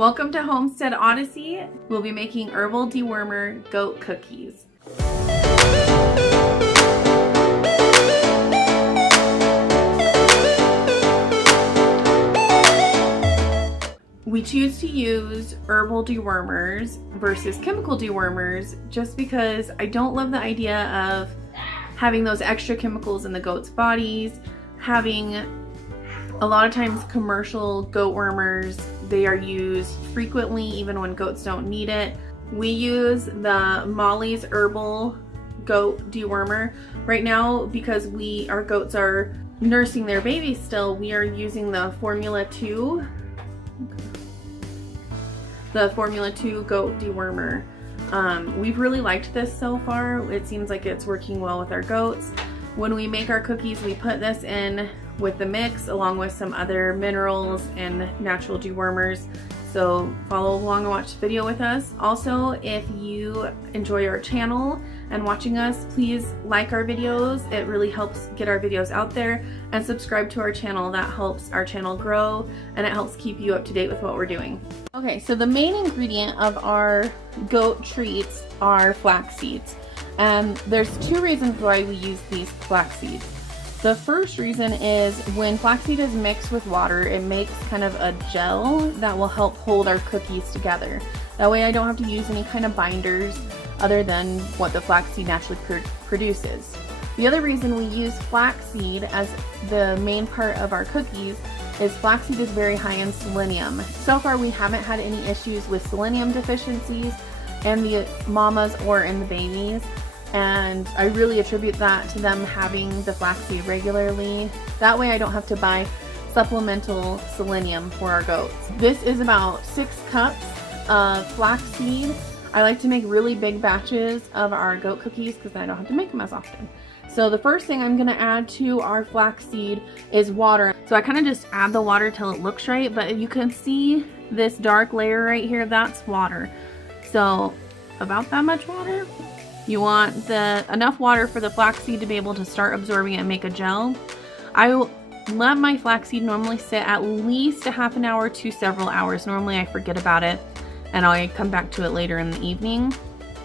Welcome to Homestead Odyssey. We'll be making herbal dewormer goat cookies. We choose to use herbal dewormers versus chemical dewormers just because I don't love the idea of having those extra chemicals in the goat's bodies, having a lot of times commercial goat wormers, they are used frequently even when goats don't need it. We use the Molly's Herbal goat dewormer. Right now, because our goats are nursing their babies still, we are using the Formula 2. The Formula 2 goat dewormer. We've really liked this so far. It seems like it's working well with our goats. When we make our cookies, we put this in with the mix along with some other minerals and natural dewormers. So follow along and watch the video with us. Also, if you enjoy our channel and watching us, please like our videos. It really helps get our videos out there, and subscribe to our channel. That helps our channel grow and it helps keep you up to date with what we're doing. Okay, so the main ingredient of our goat treats are flax seeds. And there's two reasons why we use these flax seeds. The first reason is when flaxseed is mixed with water, it makes kind of a gel that will help hold our cookies together. That way I don't have to use any kind of binders other than what the flaxseed naturally produces. The other reason we use flaxseed as the main part of our cookies is flaxseed is very high in selenium. So far we haven't had any issues with selenium deficiencies in the mamas or in the babies. And I really attribute that to them having the flaxseed regularly. That way I don't have to buy supplemental selenium for our goats. This is about 6 cups of flaxseed. I like to make really big batches of our goat cookies because I don't have to make them as often. So the first thing I'm gonna add to our flaxseed is water. So I kind of just add the water till it looks right, but you can see this dark layer right here, that's water. So about that much water. You want enough water for the flaxseed to be able to start absorbing it and make a gel. I let my flaxseed normally sit at least a half an hour to several hours. Normally I forget about it and I come back to it later in the evening.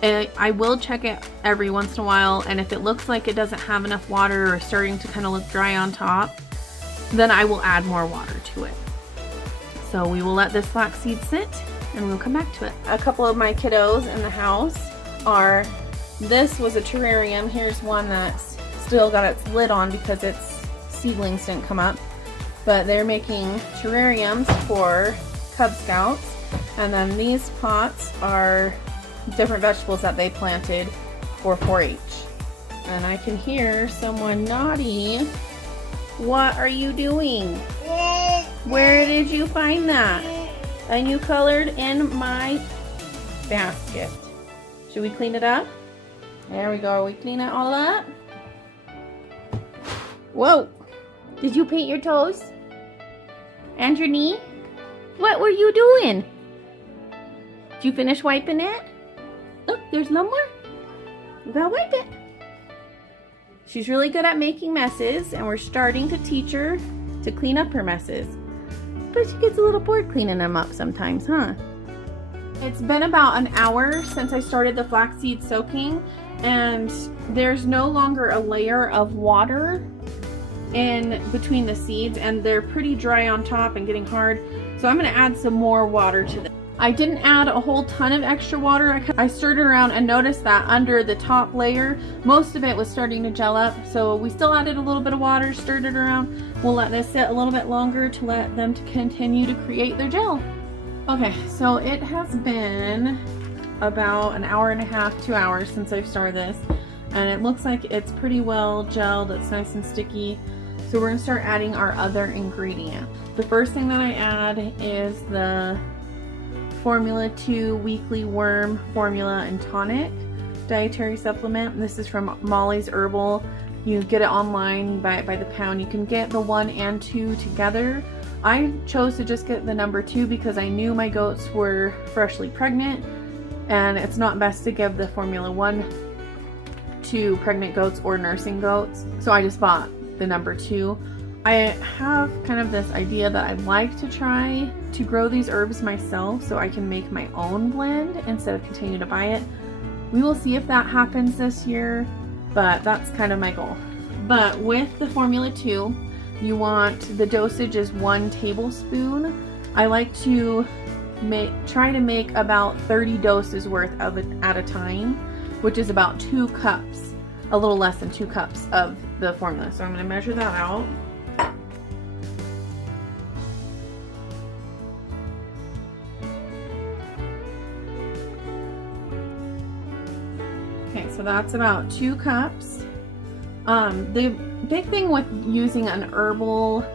I will check it every once in a while, and if it looks like it doesn't have enough water or starting to kind of look dry on top, then I will add more water to it. So we will let this flaxseed sit and we'll come back to it. A couple of my kiddos in the house are, this was a terrarium. Here's one that's still got its lid on because its seedlings didn't come up. But they're making terrariums for Cub Scouts. And then these pots are different vegetables that they planted for 4-H. And I can hear someone naughty. What are you doing? Where did you find that? And you colored in my basket. Should we clean it up? There we go. We clean it all up. Whoa! Did you paint your toes? And your knee? What were you doing? Did you finish wiping it? Look, there's no more. We gotta wipe it. She's really good at making messes, and we're starting to teach her to clean up her messes. But she gets a little bored cleaning them up sometimes, huh? It's been about an hour since I started the flaxseed soaking, and there's no longer a layer of water in between the seeds, and they're pretty dry on top and getting hard. So I'm going to add some more water to them. I didn't add a whole ton of extra water. I stirred it around and noticed that under the top layer, most of it was starting to gel up. So we still added a little bit of water, stirred it around. We'll let this sit a little bit longer to let them continue to create their gel. Okay, so it has been about an hour and a half, 2 hours since I've started this, and it looks like it's pretty well gelled. It's nice and sticky. So we're gonna start adding our other ingredient. The first thing that I add is the Formula 2 Weekly Worm Formula and Tonic dietary supplement. This is from Molly's Herbal. You get it online, you buy it by the pound. You can get the 1 and 2 together. I chose to just get the number 2 because I knew my goats were freshly pregnant, and it's not best to give the Formula 1 to pregnant goats or nursing goats. So I just bought the number 2. I have kind of this idea that I'd like to try to grow these herbs myself so I can make my own blend instead of continue to buy it. We will see if that happens this year, but that's kind of my goal. But with the Formula 2, you want, the dosage is 1 tablespoon. I like to try to make about 30 doses worth of it at a time, which is about 2 cups, a little less than 2 cups of the formula. So I'm going to measure that out. Okay, so that's about 2 cups. The big thing with using an herbal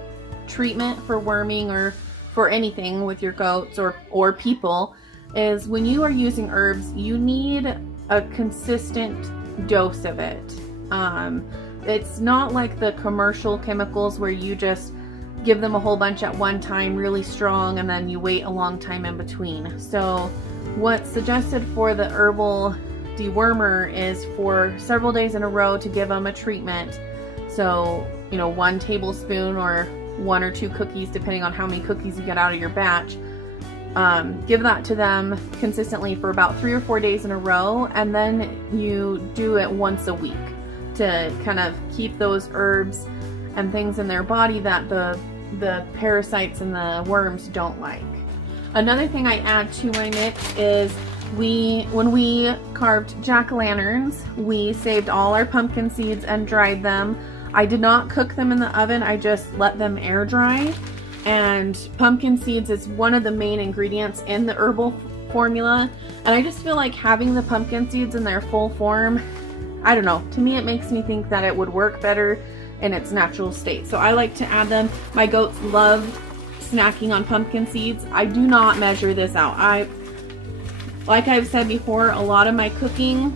treatment for worming or for anything with your goats or people is when you are using herbs, you need a consistent dose of it. It's not like the commercial chemicals where you just give them a whole bunch at one time really strong and then you wait a long time in between. So what's suggested for the herbal dewormer is for several days in a row to give them a treatment. So, you know, 1 tablespoon or 1 or 2 cookies, depending on how many cookies you get out of your batch. Give that to them consistently for about 3 or 4 days in a row, and then you do it once a week to kind of keep those herbs and things in their body that the parasites and the worms don't like. Another thing I add to my mix is when we carved jack-o'-lanterns, we saved all our pumpkin seeds and dried them. I did not cook them in the oven, I just let them air dry. And pumpkin seeds is one of the main ingredients in the herbal formula. And I just feel like having the pumpkin seeds in their full form, I don't know, to me it makes me think that it would work better in its natural state. So I like to add them. My goats love snacking on pumpkin seeds. I do not measure this out. Like I've said before, a lot of my cooking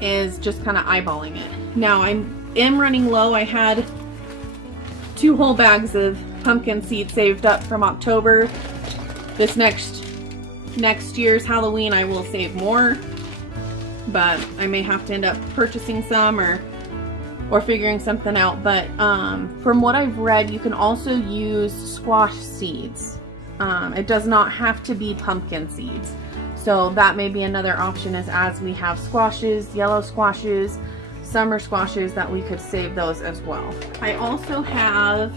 is just kind of eyeballing it. Now I am running low. I had 2 whole bags of pumpkin seeds saved up from October. This next year's Halloween I will save more, but I may have to end up purchasing some or figuring something out. But from what I've read, you can also use squash seeds. It does not have to be pumpkin seeds. So that may be another option, is as we have squashes, yellow squashes, summer squashes, that we could save those as well. I also have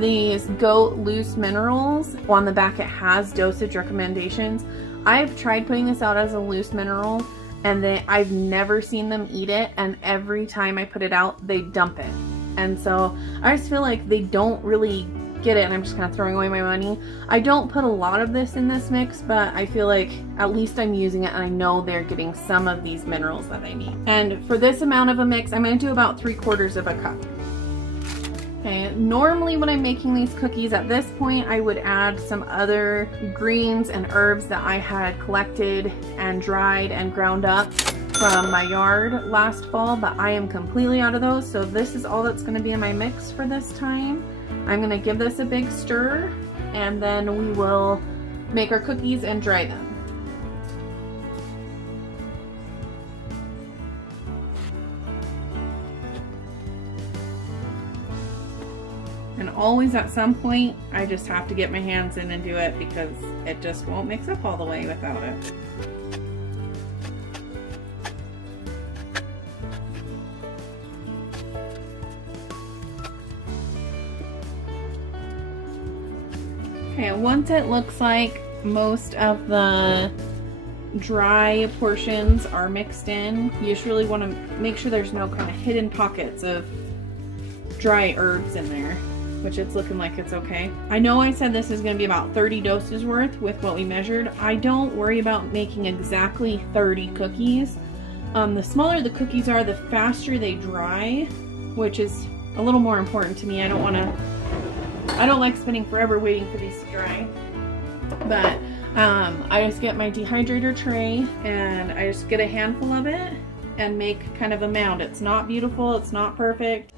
these goat loose minerals. On the back it has dosage recommendations. I've tried putting this out as a loose mineral and I've never seen them eat it, and every time I put it out they dump it. And so I just feel like they don't really get it, and I'm just kind of throwing away my money. I don't put a lot of this in this mix, but I feel like at least I'm using it and I know they're getting some of these minerals that they need. And for this amount of a mix, I'm going to do about 3/4 of a cup. Okay, normally when I'm making these cookies at this point, I would add some other greens and herbs that I had collected and dried and ground up from my yard last fall, but I am completely out of those, so this is all that's going to be in my mix for this time. I'm going to give this a big stir, and then we will make our cookies and dry them. And always at some point, I just have to get my hands in and do it because it just won't mix up all the way without it. Okay, once it looks like most of the dry portions are mixed in, you just really want to make sure there's no kind of hidden pockets of dry herbs in there, which it's looking like it's okay. I know I said this is going to be about 30 doses worth with what we measured. I don't worry about making exactly 30 cookies. The smaller the cookies are, the faster they dry, which is a little more important to me. I don't like spending forever waiting for these to dry. But I just get my dehydrator tray and I just get a handful of it and make kind of a mound. It's not beautiful, it's not perfect.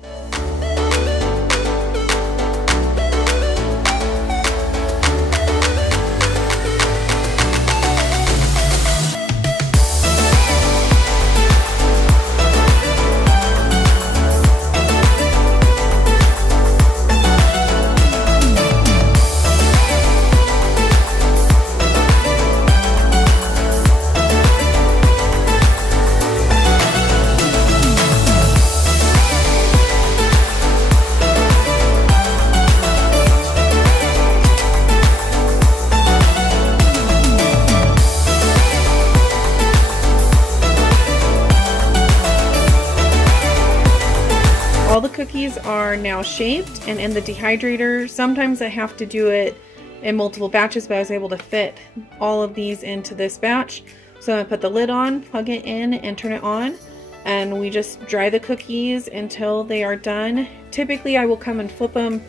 cookies are now shaped and in the dehydrator. Sometimes I have to do it in multiple batches, but I was able to fit all of these into this batch. So I'm gonna put the lid on, plug it in, and turn it on. And we just dry the cookies until they are done. Typically I will come and flip them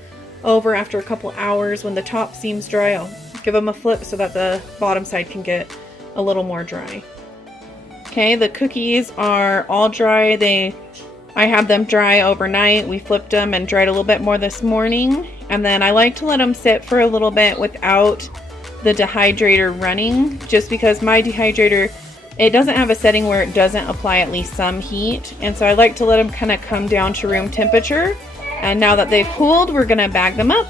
over after a couple hours. When the top seems dry, I'll give them a flip so that the bottom side can get a little more dry. Okay, the cookies are all dry. I had them dry overnight. We flipped them and dried a little bit more this morning. And then I like to let them sit for a little bit without the dehydrator running, just because my dehydrator, it doesn't have a setting where it doesn't apply at least some heat. And so I like to let them kind of come down to room temperature. And now that they've cooled, we're gonna bag them up.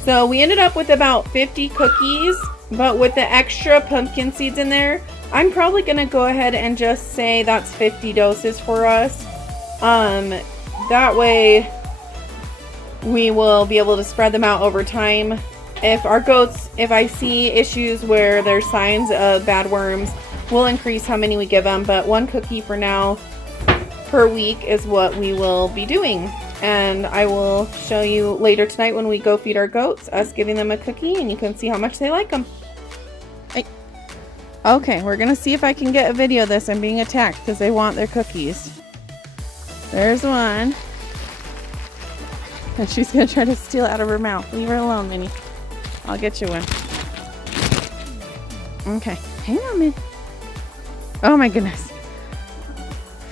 So we ended up with about 50 cookies, but with the extra pumpkin seeds in there, I'm probably gonna go ahead and just say that's 50 doses for us. That way we will be able to spread them out over time. If our goats, if I see issues where there's signs of bad worms, we'll increase how many we give them, but 1 cookie for now per week is what we will be doing. And I will show you later tonight when we go feed our goats, us giving them a cookie, and you can see how much they like them. Hey. Okay, we're gonna see if I can get a video of this. I'm being attacked because they want their cookies. There's one. And she's gonna try to steal it out of her mouth. Leave her alone, Minnie. I'll get you one. Okay, hang on, Minnie. Oh my goodness.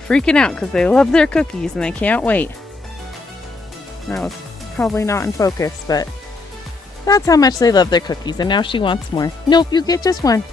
Freaking out because they love their cookies and they can't wait. That was probably not in focus, but that's how much they love their cookies. And now she wants more. Nope, you get just one.